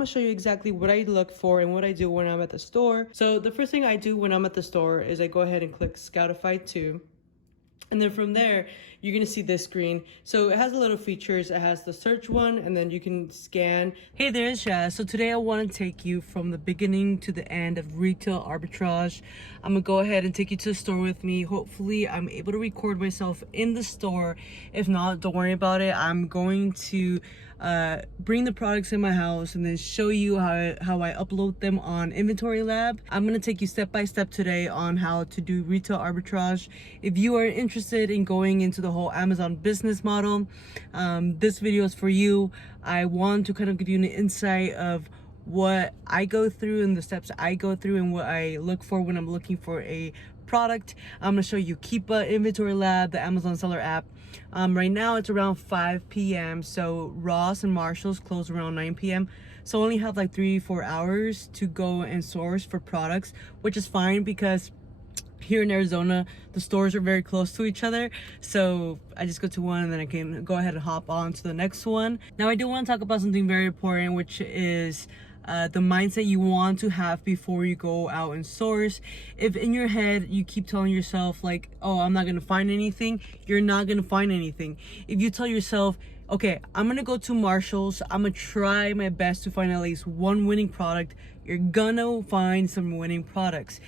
gonna show you exactly what I look for and what I do when I'm at the store. So the first thing I do when I'm at the store is I go ahead and click Scoutify 2. And then from there, you're going to see this screen. So it has a little features. It has the search one, and then you can scan. Hey there, it's Jazz. So today I want to take you from the beginning to the end of retail arbitrage. I'm going to go ahead and take you to the store with me. Hopefully, I'm able to record myself in the store. If not, don't worry about it. I'm going to bring the products in my house and then show you how I upload them on Inventory Lab. I'm going to take you step by step today on how to do retail arbitrage. If you are interested in going into the whole Amazon business model, this video is for you. I want to kind of give you an insight of what I go through and the steps I go through and what I look for when I'm looking for a product. I'm gonna show you Keepa, Inventory Lab, the Amazon Seller app. Right now it's around 5 p.m. so Ross and Marshalls close around 9 p.m. so I only have like 3-4 hours to go and source for products, which is fine because here in Arizona, the stores are very close to each other. So I just go to one and then I can go ahead and hop on to the next one. Now I do want to talk about something very important, which is the mindset you want to have before you go out and source. If in your head you keep telling yourself like, oh, I'm not gonna find anything, you're not gonna find anything. If you tell yourself, okay, I'm gonna go to Marshalls, I'm gonna try my best to find at least one winning product, you're gonna find some winning products.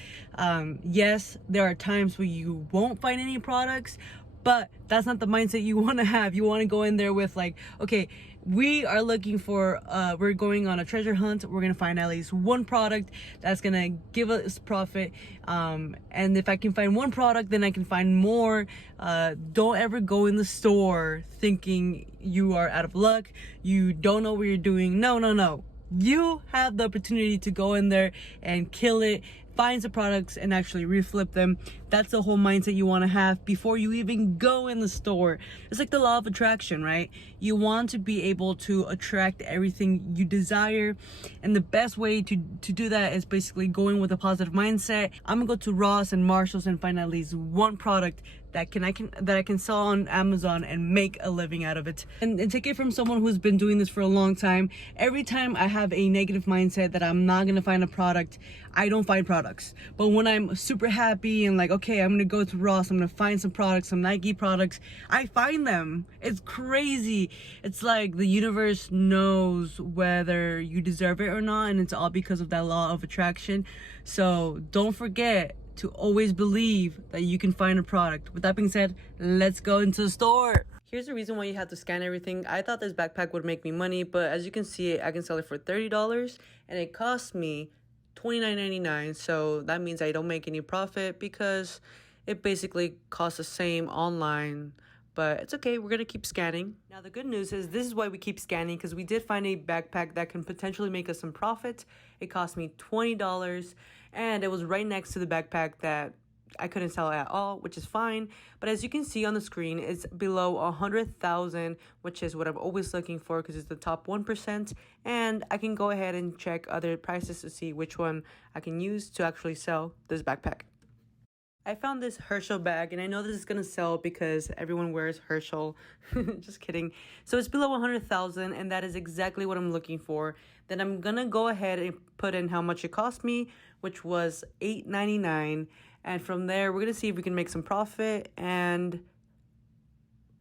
Yes, there are times where you won't find any products, but that's not the mindset you want to have. You want to go in there with like, okay, we are looking for, we're going on a treasure hunt. We're going to find at least one product that's going to give us profit. And if I can find one product, then I can find more. Don't ever go in the store thinking you are out of luck. You don't know what you're doing. No. You have the opportunity to go in there and kill it, find some products and actually reflip them. That's the whole mindset you want to have before you even go in the store. It's like the law of attraction, right? You want to be able to attract everything you desire, and the best way to do that is basically going with a positive mindset. I'm gonna go to Ross and Marshalls and find at least one product that I can sell on Amazon and make a living out of it. And take it from someone who's been doing this for a long time. Every time I have a negative mindset that I'm not gonna find a product, I don't find products. But when I'm super happy and like, okay, I'm gonna go to Ross, I'm gonna find some products, some Nike products, I find them. It's crazy. It's like the universe knows whether you deserve it or not, and it's all because of that law of attraction. So don't forget to always believe that you can find a product. With that being said, let's go into the store. Here's the reason why you have to scan everything. I thought this backpack would make me money, but as you can see, I can sell it for $30 and it cost me $29.99. So that means I don't make any profit because it basically costs the same online. But it's okay, we're gonna keep scanning. Now the good news is this is why we keep scanning, because we did find a backpack that can potentially make us some profit. It cost me $20 and it was right next to the backpack that I couldn't sell at all, which is fine. But as you can see on the screen, it's below 100,000, which is what I'm always looking for because it's the top 1%. And I can go ahead and check other prices to see which one I can use to actually sell this backpack. I found this Herschel bag, and I know this is gonna sell because everyone wears Herschel. Just kidding. So it's below 100,000, and that is exactly what I'm looking for. Then I'm gonna go ahead and put in how much it cost me, which was $8.99. And from there, we're gonna see if we can make some profit. And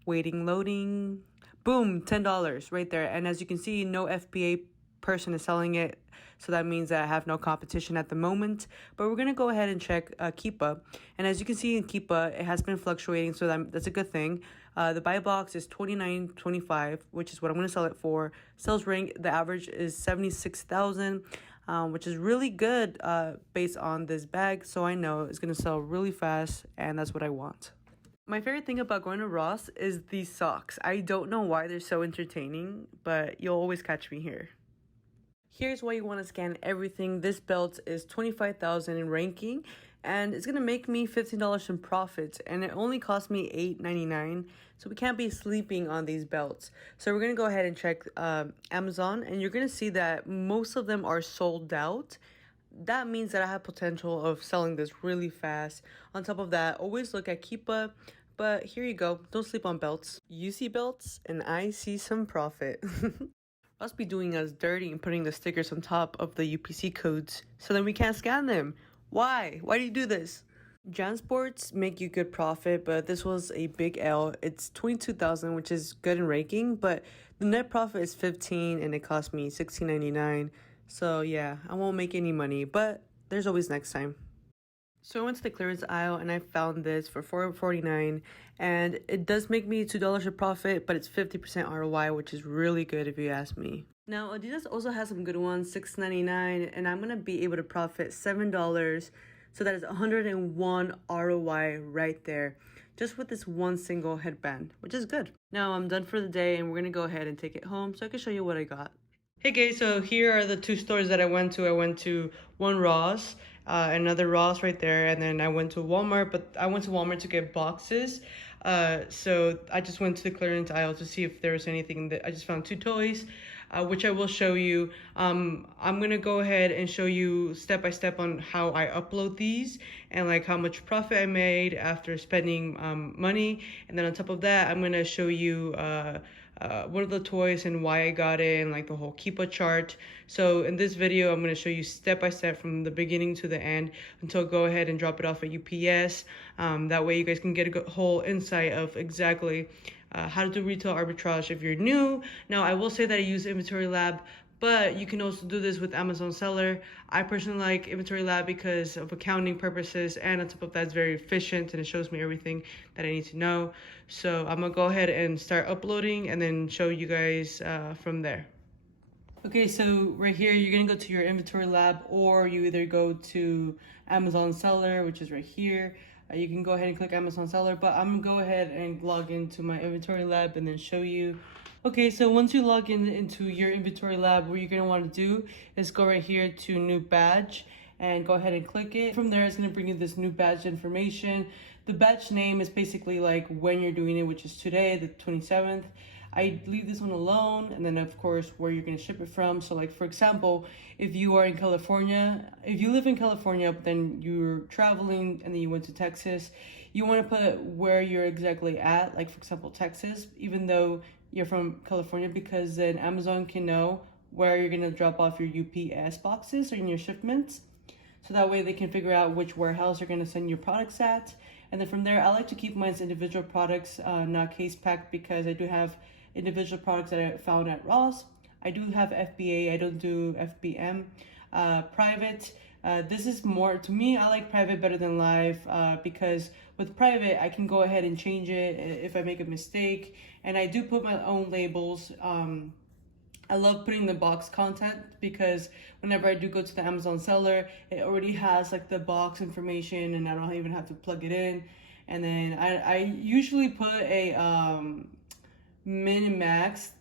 waiting, loading, boom, $10 right there. And as you can see, no FBA person is selling it, so that means that I have no competition at the moment. But we're gonna go ahead and check Keepa, and as you can see in Keepa, it has been fluctuating, so that's a good thing. The buy box is $29.25, which is what I'm gonna sell it for. Sales rank, the average is 76,000, which is really good based on this bag, so I know it's gonna sell really fast, and that's what I want. My favorite thing about going to Ross is these socks. I don't know why they're so entertaining, but you'll always catch me here. Here's why you want to scan everything. This belt is 25,000 in ranking, and it's gonna make me $15 in profit, and it only cost me $8.99. So we can't be sleeping on these belts. So we're gonna go ahead and check Amazon, and you're gonna see that most of them are sold out. That means that I have potential of selling this really fast. On top of that, always look at Keepa. But here you go. Don't sleep on belts. You see belts, and I see some profit. Must be doing us dirty and putting the stickers on top of the UPC codes so then we can't scan them. Why? Why do you do this? Jansports make you good profit, but this was a big L. It's 22,000, which is good in ranking, but the net profit is 15 and it cost me $16.99. So yeah, I won't make any money, but there's always next time. So I went to the clearance aisle and I found this for $4.49, and it does make me $2 a profit, but it's 50% ROI, which is really good if you ask me. Now Adidas also has some good ones, $6.99, and I'm gonna be able to profit $7. So that is 101 ROI right there, just with this one single headband, which is good. Now I'm done for the day and we're gonna go ahead and take it home so I can show you what I got. Hey guys, so here are the two stores that I went to. I went to one Ross, another Ross right there, and then I went to Walmart, but I went to Walmart to get boxes. So I just went to the clearance aisle to see if there was anything. That I just found two toys, which I will show you. I'm gonna go ahead and show you step by step on how I upload these and like how much profit I made after spending money. And then on top of that, I'm gonna show you one of the toys and why I got it and like the whole Keepa chart. So in this video, I'm going to show you step by step from the beginning to the end until go ahead and drop it off at UPS. That way you guys can get a whole insight of exactly how to do retail arbitrage if you're new. Now I will say that I use Inventory Lab, but you can also do this with Amazon Seller. I personally like Inventory Lab because of accounting purposes, and on top of that, it's very efficient and it shows me everything that I need to know. So I'm gonna go ahead and start uploading and then show you guys from there. Okay, so right here, you're gonna go to your Inventory Lab, or you either go to Amazon Seller, which is right here. You can go ahead and click Amazon Seller, but I'm gonna go ahead and log into my Inventory Lab and then show you. Okay, so once you log into your Inventory Lab, what you're gonna wanna do is go right here to New Badge and go ahead and click it. From there, it's gonna bring you this new badge information. The badge name is basically like when you're doing it, which is today, the 27th. I leave this one alone, and then of course where you're gonna ship it from. So like for example, if you are in California, if you live in California, but then you're traveling and then you went to Texas, you wanna put where you're exactly at, like for example, Texas, even though you're from California, because then Amazon can know where you're gonna drop off your UPS boxes or in your shipments. So that way they can figure out which warehouse you're gonna send your products at. And then from there, I like to keep mine as individual products, not case packed, because I do have individual products that I found at Ross. I do have FBA, I don't do FBM. Private, this is more, to me, I like private better than live, because with private, I can go ahead and change it if I make a mistake. And I do put my own labels. I love putting the box content because whenever I do go to the Amazon seller, it already has like the box information and I don't even have to plug it in. And then I usually put a min and max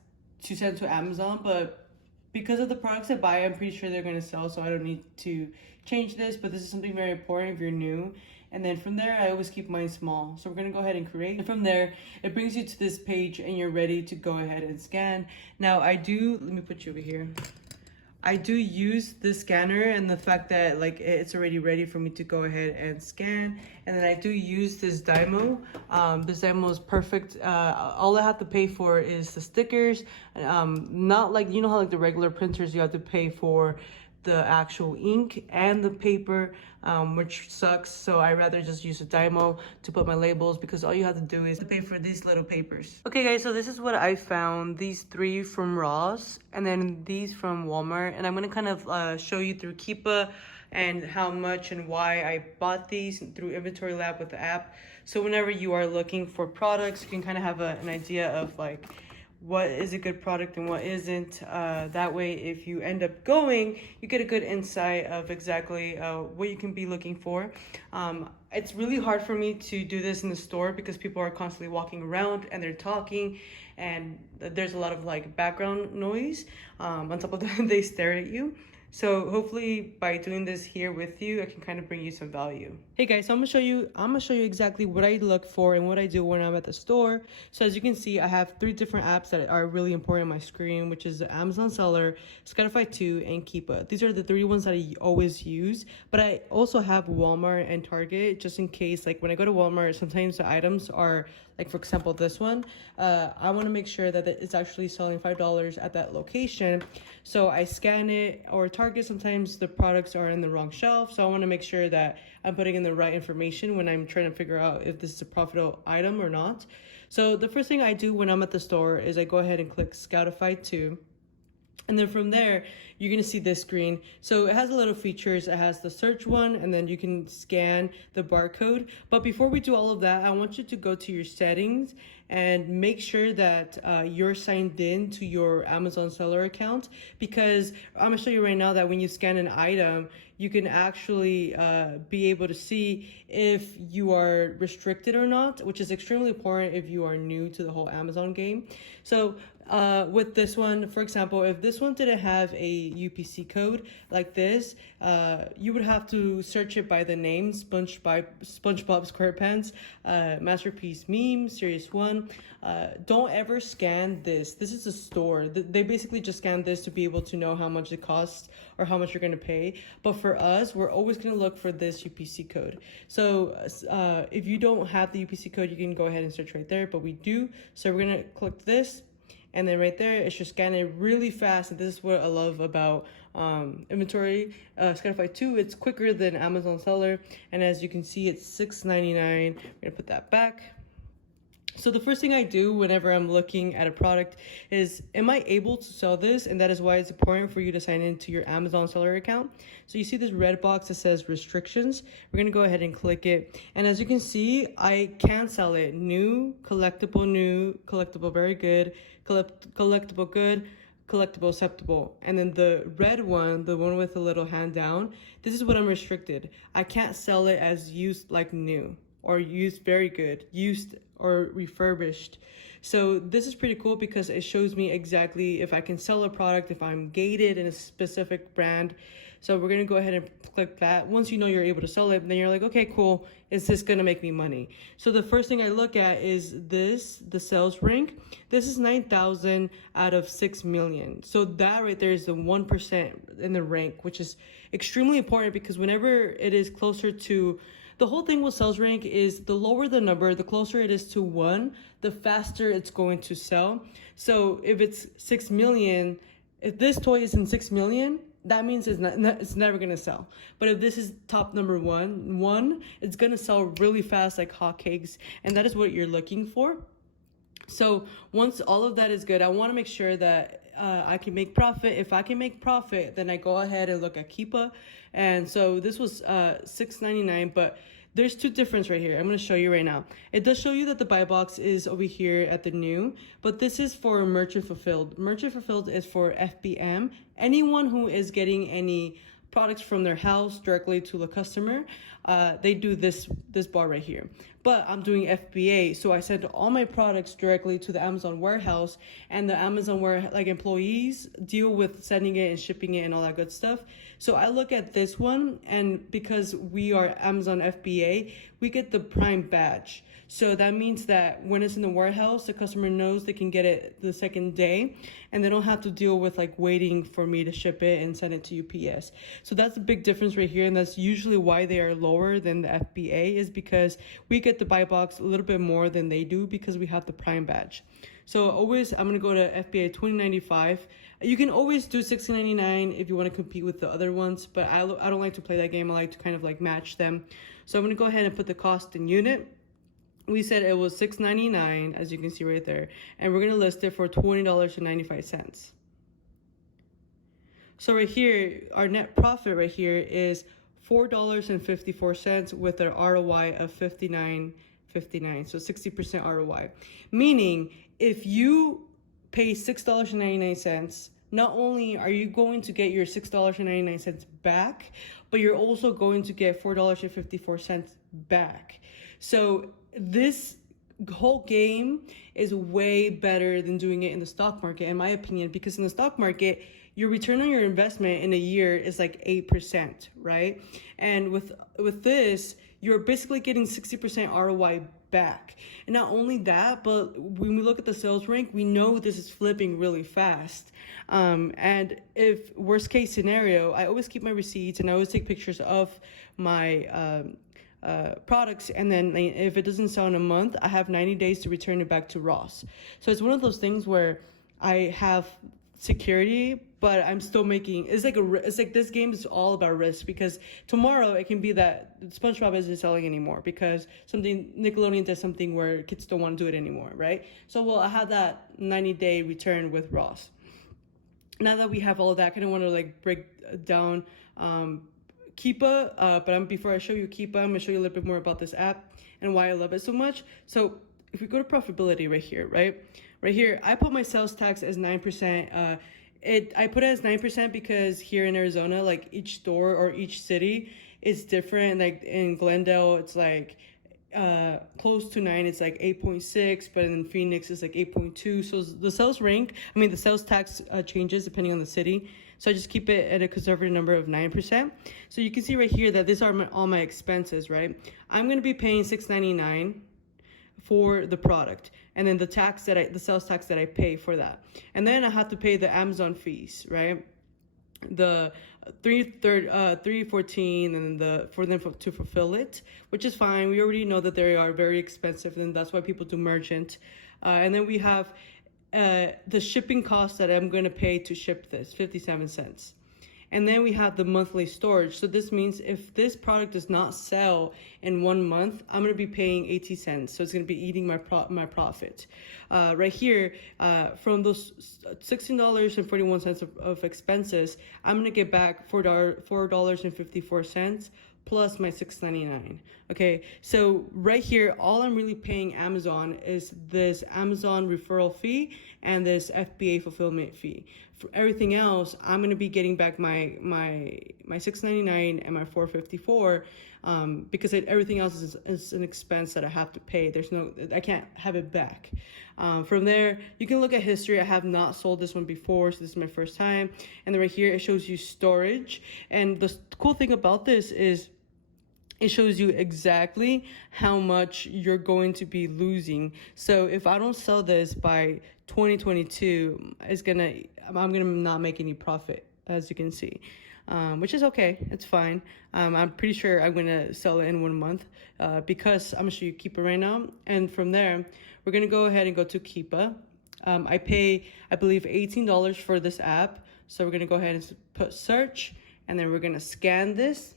to send to Amazon, but because of the products I buy, I'm pretty sure they're gonna sell, so I don't need to change this, but this is something very important if you're new. And then from there, I always keep mine small. So we're gonna go ahead and create. And from there, it brings you to this page and you're ready to go ahead and scan. Now let me put you over here. I do use the scanner and the fact that like it's already ready for me to go ahead and scan. And then I do use this Dymo. This Dymo is perfect. All I have to pay for is the stickers. Not like, you know how like the regular printers, you have to pay for the actual ink and the paper, which sucks. So I rather just use a Dymo to put my labels, because all you have to do is to pay for these little papers. Okay guys, so this is what I found. These 3 from Ross and then these from Walmart. And I'm gonna kind of show you through Keepa and how much and why I bought these through Inventory Lab with the app. So whenever you are looking for products, you can kind of have an idea of like what is a good product and what isn't. That way, if you end up going, you get a good insight of exactly what you can be looking for. It's really hard for me to do this in the store because people are constantly walking around and they're talking and there's a lot of like background noise. On top of that, they stare at you. So hopefully by doing this here with you, I can kind of bring you some value. Hey guys, so I'm gonna show you exactly what I look for and what I do when I'm at the store. So as you can see, I have 3 different apps that are really important on my screen, which is the Amazon Seller, Scoutify 2, and Keepa. These are the 3 ones that I always use, but I also have Walmart and Target just in case, like when I go to Walmart, sometimes the items are like for example, this one, I want to make sure that it's actually selling $5 at that location. So I scan it, or Target, sometimes the products are in the wrong shelf. So I want to make sure that I'm putting in the right information when I'm trying to figure out if this is a profitable item or not. So the first thing I do when I'm at the store is I go ahead and click Scoutify 2. And then from there, you're going to see this screen. So it has a little features. It has the search one, and then you can scan the barcode. But before we do all of that, I want you to go to your settings and make sure that you're signed in to your Amazon seller account, because I'm going to show you right now that when you scan an item, you can actually be able to see if you are restricted or not, which is extremely important if you are new to the whole Amazon game. So with this one, for example, if this one didn't have a UPC code like this, you would have to search it by the name, SpongeBob SquarePants, Masterpiece Meme, Series 1. Don't ever scan this. This is a store. They basically just scan this to be able to know how much it costs or how much you're going to pay. But for us, we're always going to look for this UPC code. So if you don't have the UPC code, you can go ahead and search right there, but we do. So we're going to click this. And then right there, it's just scanning really fast. And this is what I love about inventory. Scoutify 2, it's quicker than Amazon Seller. And as you can see, it's $6.99. We're gonna put that back. So the first thing I do whenever I'm looking at a product is, am I able to sell this? And that is why it's important for you to sign into your Amazon seller account. So you see this red box that says restrictions. We're going to go ahead and click it. And as you can see, I can sell it. New, collectible, very good, collectible, good, collectible, acceptable. And then the red one, the one with a little hand down, this is what I'm restricted. I can't sell it as used like new, or used very good, used or refurbished. So this is pretty cool because it shows me exactly if I can sell a product, if I'm gated in a specific brand. So we're gonna go ahead and click that. Once you know you're able to sell it, then you're like, okay, cool, is this gonna make me money? So the first thing I look at is this, the sales rank. This is 9,000 out of 6 million. So that right there is the 1% in the rank, which is extremely important because whenever it is closer to, the whole thing with sales rank is the lower the number, the closer it is to 1, the faster it's going to sell. So if it's 6 million, if this toy is in 6 million, that means it's never going to sell. But if this is top number one, it's going to sell really fast like hotcakes. And that is what you're looking for. So once all of that is good, I want to make sure that I can make profit. If I can make profit, then I go ahead and look at Keepa. And so this was $6.99, but there's two differences right here. I'm going to show you right now. It does show you that the buy box is over here at the new, but this is for merchant fulfilled. Merchant fulfilled is for FBM. Anyone who is getting any products from their house directly to the customer, they do this bar right here. But I'm doing FBA, so I send all my products directly to the Amazon warehouse, and the Amazon employees deal with sending it and shipping it and all that good stuff. So I look at this one, and because we are Amazon FBA, we get the Prime badge. So that means that when it's in the warehouse, the customer knows they can get it the second day, and they don't have to deal with like waiting for me to ship it and send it to UPS. So that's a big difference right here, and that's usually why they are lower than the FBA, is because we get the buy box a little bit more than they do because we have the Prime badge. So always, I'm gonna go to FBA $20.95. You can always do $16.99 if you want to compete with the other ones, but I don't like to play that game. I like to kind of like match them. So I'm gonna go ahead and put the cost in unit. We said it was $6.99, as you can see right there, and we're gonna list it for $20.95. So right here, our net profit right here is $4.54 with an ROI of 59.59, so 60% ROI. Meaning, if you pay $6.99, not only are you going to get your $6.99 back, but you're also going to get $4.54 back. So this whole game is way better than doing it in the stock market, in my opinion, because in the stock market, your return on your investment in a year is like 8%, right? And with this, you're basically getting 60% ROI back. And not only that, but when we look at the sales rank, we know this is flipping really fast. And if worst case scenario, I always keep my receipts and I always take pictures of my products, and then if it doesn't sell in a month, I have 90 days to return it back to Ross. So it's one of those things where I have security, but I'm still making, it's like this game is all about risk, because tomorrow it can be that SpongeBob isn't selling anymore because Nickelodeon does something where kids don't want to do it anymore, right? So I have that 90-day return with Ross. Now that we have all of that, I kind of want to like break down Keepa, but before I show you Keepa, I'm gonna show you a little bit more about this app and why I love it so much. So if we go to profitability right here, I put my sales tax as 9%. I put it as 9% because here in Arizona, like each store or each city is different. Like in Glendale, it's like close to 9, it's like 8.6, but in Phoenix it's like 8.2. So the sales tax changes depending on the city. So I just keep it at a conservative number of 9%. So you can see right here that these are all my expenses, right? I'm going to be paying $6.99 for the product, and then the sales tax that I pay for that. And then I have to pay the Amazon fees, right? The 314, and for them to fulfill it, which is fine. We already know that they are very expensive, and that's why people do merchant. And then we have the shipping cost that I'm going to pay to ship this, 57 cents. And then we have the monthly storage. So this means if this product does not sell in 1 month, I'm going to be paying 80 cents. So it's going to be eating my profit. Right here, from those $16.41 of expenses, I'm going to get back $4.54 plus my $6.99. Okay, so right here, all I'm really paying Amazon is this Amazon referral fee and this FBA fulfillment fee. For everything else, I'm gonna be getting back my $6.99 and my $4.54, because everything else is an expense that I have to pay. I can't have it back. From there, you can look at history. I have not sold this one before, so this is my first time. And then right here, it shows you storage. And the cool thing about this is it shows you exactly how much you're going to be losing. So if I don't sell this by 2022, I'm gonna not make any profit, as you can see, which is okay. It's fine. I'm pretty sure I'm gonna sell it in 1 month, because I'm gonna show you Keepa right now. And from there, we're gonna go ahead and go to Keepa. I pay, I believe, $18 for this app. So we're gonna go ahead and put search, and then we're gonna scan this.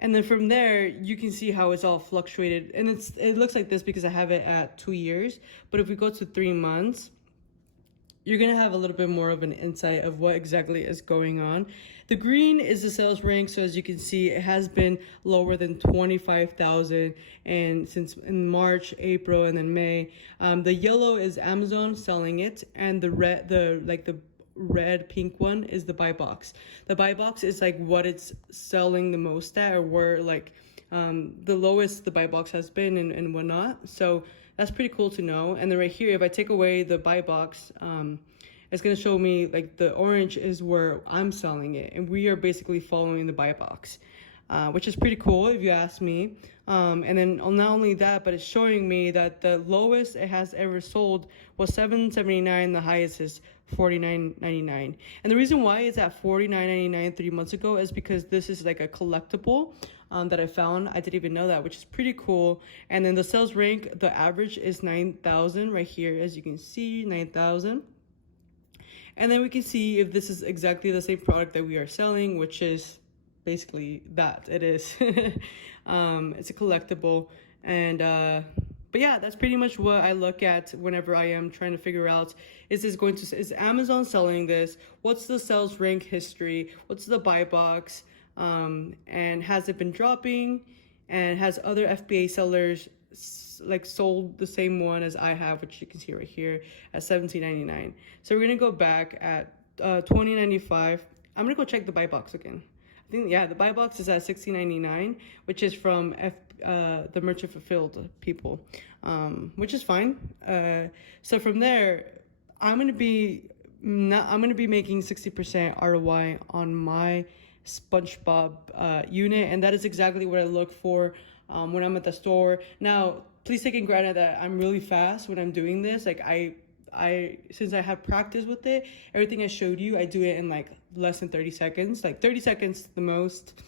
And then from there, you can see how it's all fluctuated. And it looks like this because I have it at 2 years. But if we go to 3 months, you're going to have a little bit more of an insight of what exactly is going on. The green is the sales rank. So as you can see, it has been lower than 25,000 and since in March, April, and then May. The yellow is Amazon selling it, and the red pink one is the buy box. The buy box is like what it's selling the most at, or where like the lowest the buy box has been and whatnot. So that's pretty cool to know. And then right here, if I take away the buy box, it's going to show me like the orange is where I'm selling it, and we are basically following the buy box, which is pretty cool if you ask me. And then not only that, but it's showing me that the lowest it has ever sold was $7.79. The highest is $49.99. And the reason why it's at $49.99 3 months ago is because this is like a collectible that I found. I didn't even know that, which is pretty cool. And then the sales rank, the average is 9,000 right here, as you can see, 9,000. And then we can see if this is exactly the same product that we are selling, which is basically that. It is. It's a collectible. And but yeah, that's pretty much what I look at whenever I am trying to figure out, is Amazon selling this? What's the sales rank history? What's the buy box? And has it been dropping? And has other FBA sellers like sold the same one as I have, which you can see right here at $17.99. So we're gonna go back at $20.95. I'm gonna go check the buy box again. I think, yeah, the buy box is at $16.99, which is from the merchant fulfilled people, which is fine. So from there, I'm gonna be making 60% ROI on my SpongeBob unit, and that is exactly what I look for when I'm at the store. Now, please take it granted that I'm really fast when I'm doing this. Like I since I have practice with it, everything I showed you, I do it in like less than 30 seconds, like 30 seconds the most,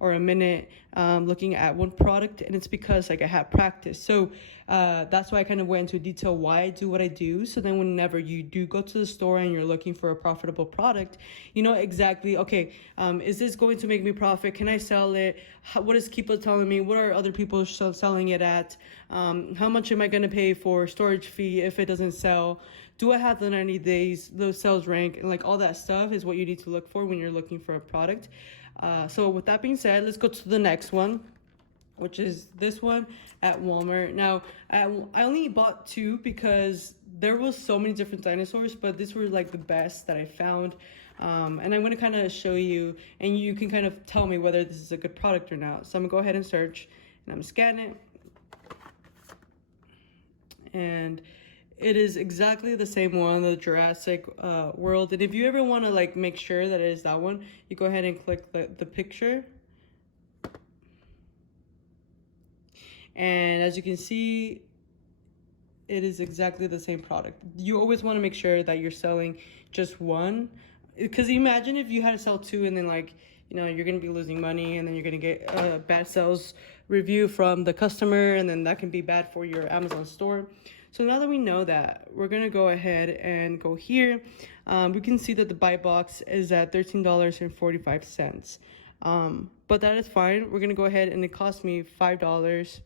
or a minute, looking at one product. And it's because like I have practice. So that's why I kind of went into detail why I do what I do. So then whenever you do go to the store and you're looking for a profitable product, you know exactly, okay, is this going to make me profit? Can I sell it? What is people telling me? What are other people selling it at? How much am I going to pay for storage fee if it doesn't sell? Do I have the 90 days, those sales rank, and like all that stuff is what you need to look for when you're looking for a product. So with that being said, let's go to the next one, which is this one at Walmart. Now, I only bought 2 because there was so many different dinosaurs, but these were like the best that I found. And I'm going to kind of show you, and you can kind of tell me whether this is a good product or not. So I'm going to go ahead and search, and I'm going to scan it. And it is exactly the same one, the Jurassic World. And if you ever want to like make sure that it is that one, you go ahead and click the picture. And as you can see, it is exactly the same product. You always want to make sure that you're selling just one, because imagine if you had to sell 2 and then like, you know, you're going to be losing money, and then you're going to get a bad sales review from the customer, and then that can be bad for your Amazon store. So now that we know that, we're going to go ahead and go here. We can see that the buy box is at $13.45. But that is fine. We're going to go ahead, and it cost me $5.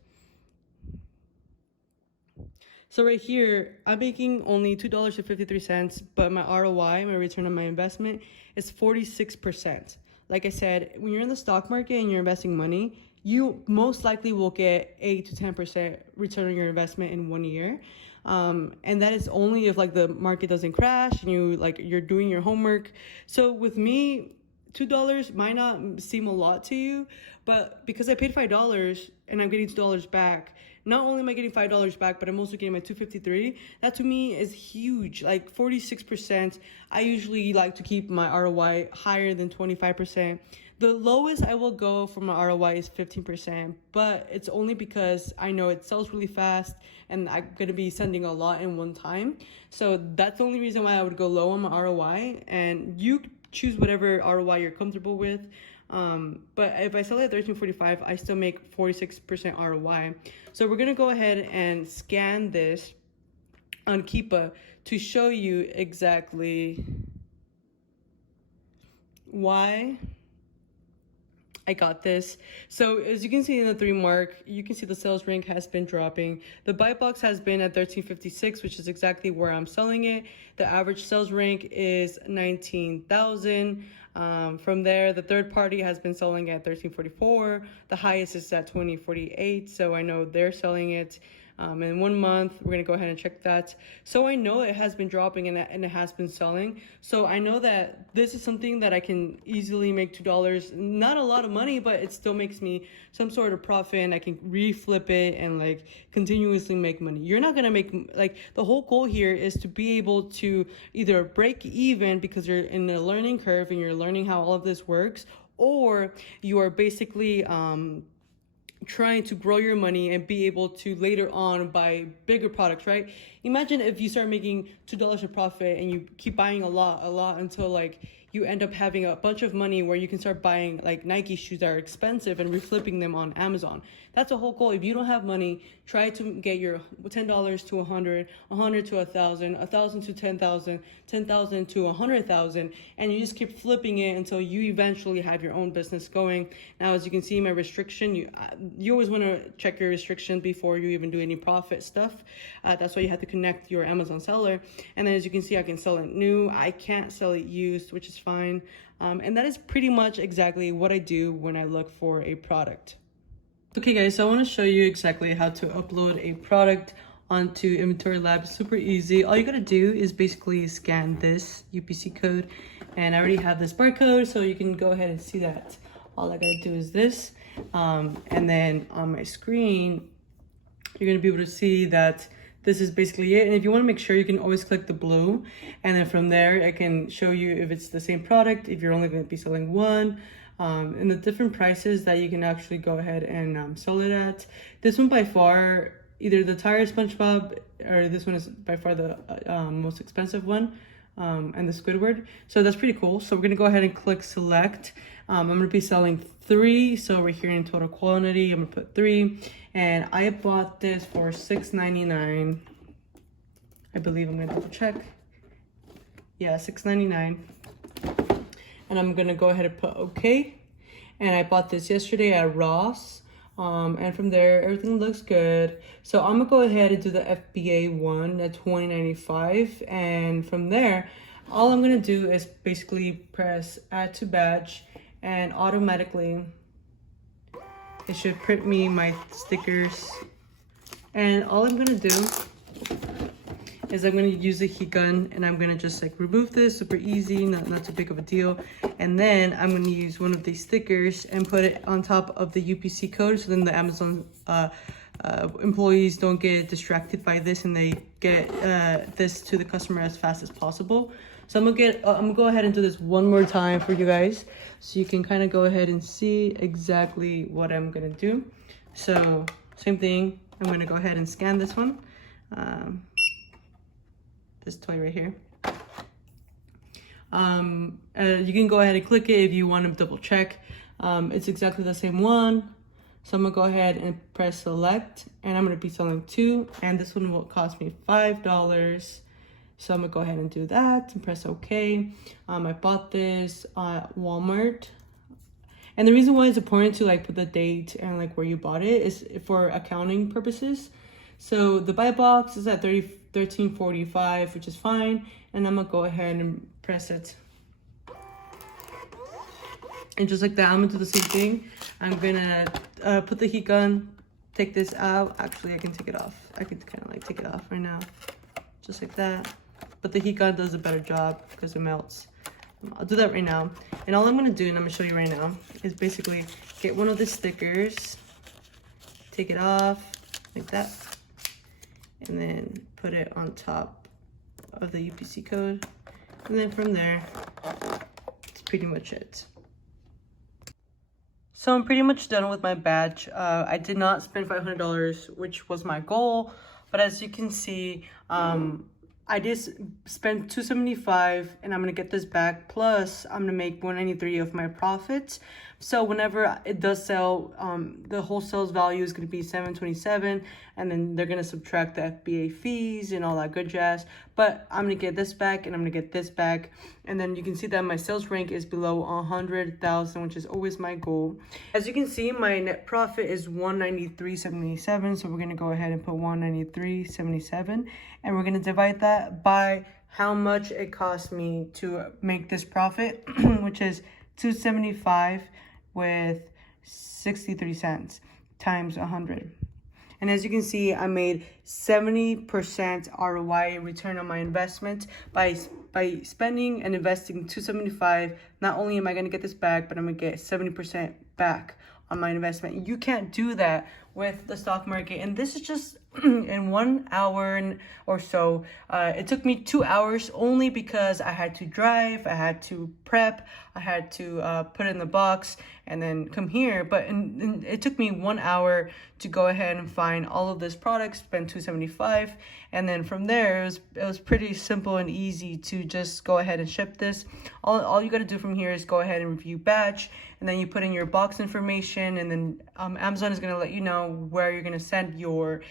So right here, I'm making only $2.53, but my ROI, my return on my investment, is 46%. Like I said, when you're in the stock market and you're investing money, you most likely will get 8 to 10% return on your investment in 1 year. And that is only if like the market doesn't crash and you're doing your homework. So with me, $2 might not seem a lot to you, but because I paid $5 and I'm getting $2 back, not only am I getting $5 back, but I'm also getting my $2.53. That to me is huge, like 46%. I usually like to keep my ROI higher than 25%. The lowest I will go for my ROI is 15%, but it's only because I know it sells really fast and I'm going to be sending a lot in one time. So that's the only reason why I would go low on my ROI, and you choose whatever ROI you're comfortable with. But if I sell it at $13.45, I still make 46% ROI. So we're going to go ahead and scan this on Keepa to show you exactly why I got this. So as you can see in the 3 mark, you can see the sales rank has been dropping. The buy box has been at $13.56, which is exactly where I'm selling it. The average sales rank is 19,000. From there, the third party has been selling at $13.44. The highest is at $20.48. So I know they're selling it. In 1 month, we're going to go ahead and check that. So I know it has been dropping and it has been selling. So I know that this is something that I can easily make $2. Not a lot of money, but it still makes me some sort of profit, and I can reflip it and like continuously make money. You're not going to make, like, the whole goal here is to be able to either break even because you're in a learning curve and you're learning how all of this works, or you are basically trying to grow your money and be able to later on buy bigger products, right? Imagine if you start making $2 of profit and you keep buying a lot until like you end up having a bunch of money where you can start buying like Nike shoes that are expensive and reflipping them on Amazon. That's a whole goal. If you don't have money, try to get your $10 to 100, 100 to 1,000, 1,000 to 10,000, 10,000 to 100,000, and you just keep flipping it until you eventually have your own business going. Now, as you can see, my restriction, you always want to check your restriction before you even do any profit stuff. That's why you have to connect your Amazon seller. And then as you can see, I can sell it new. I can't sell it used, which is fine. And that is pretty much exactly what I do when I look for a product. Okay guys, so I want to show you exactly how to upload a product onto Inventory Lab. It's super easy. All you gotta do is basically scan this UPC code, and I already have this barcode, so you can go ahead and see that. All I gotta do is this, and then on my screen, you're gonna be able to see that this is basically it. And if you want to make sure, you can always click the blue, and then from there it can show you if it's the same product, if you're only going to be selling one, and the different prices that you can actually go ahead and sell it at. This one by far either the tire SpongeBob, or this one is by far the most expensive one, and the Squidward. So that's pretty cool. So we're gonna go ahead and click select. I'm gonna be selling 3, so we're here in total quantity. I'm gonna put 3, and I bought this for $6.99. I believe. I'm gonna double check. Yeah, $6.99. And I'm gonna go ahead and put okay. And I bought this yesterday at Ross. And from there, everything looks good. So I'm gonna go ahead and do the FBA one at $20.95. And from there, all I'm gonna do is basically press add to batch, and automatically it should print me my stickers. And all I'm gonna do is I'm gonna use the heat gun, and I'm gonna just like remove this, super easy, not too big of a deal. And then I'm gonna use one of these stickers and put it on top of the UPC code, so then the Amazon employees don't get distracted by this, and they get this to the customer as fast as possible. So I'm gonna go ahead and do this one more time for you guys, so you can kind of go ahead and see exactly what I'm gonna do. So same thing, I'm gonna go ahead and scan this one. This toy right here. You can go ahead and click it if you want to double check. It's exactly the same one. So I'm gonna go ahead and press select, and I'm gonna be selling 2, and this one will cost me $5. So I'm gonna go ahead and do that and press okay. I bought this at Walmart. And the reason why it's important to like put the date and like where you bought it is for accounting purposes. So the buy box is at $13.45, which is fine. And I'm gonna go ahead and press it. And just like that, I'm gonna do the same thing. I'm gonna put the heat gun, take this out. Actually, I can take it off. I can kind of like take it off right now. Just like that. But the heat gun does a better job because it melts. I'll do that right now. And all I'm gonna do, and I'm gonna show you right now, is basically get one of the stickers, take it off like that, and then put it on top of the UPC code. And then from there, it's pretty much it. So I'm pretty much done with my batch. I did not spend $500, which was my goal. But as you can see, I did spend $275, and I'm gonna get this back. Plus, I'm gonna make $193 of my profits. So whenever it does sell, the wholesale value is gonna be $727, and then they're gonna subtract the FBA fees and all that good jazz. But I'm gonna get this back, and I'm gonna get this back, and then you can see that my sales rank is below 100,000, which is always my goal. As you can see, my net profit is $193.77. So we're gonna go ahead and put $193.77, and we're gonna divide that by how much it cost me to make this profit, which is $275 with 63 cents times 100. And as you can see, I made 70% ROI, return on my investment, by spending and investing $275. Not only am I going to get this back, but I'm going to get 70% back on my investment. You can't do that with the stock market. And this is just in 1 hour or so. It took me 2 hours only because I had to drive, I had to prep, I had to put it in the box and then come here. But it took me 1 hour to go ahead and find all of this product, spend $275, and then from there it was pretty simple and easy to just go ahead and ship this. All you got to do from here is go ahead and review batch, and then you put in your box information, and then Amazon is going to let you know where you're going to send your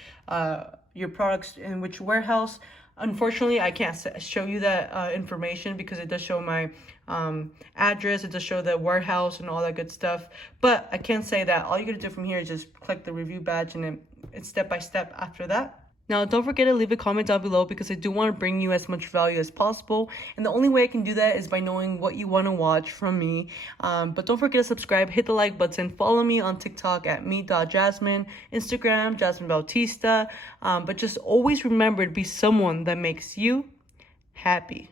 products in which warehouse. Unfortunately, I can't show you that information because it does show my address, it does show the warehouse and all that good stuff. But I can say that all you gotta do from here is just click the review badge, and then it's step by step after that. Now, don't forget to leave a comment down below because I do want to bring you as much value as possible. And the only way I can do that is by knowing what you want to watch from me. But don't forget to subscribe, hit the like button, follow me on TikTok at me.Jazmin, Instagram, Jazmin Bautista. But just always remember to be someone that makes you happy.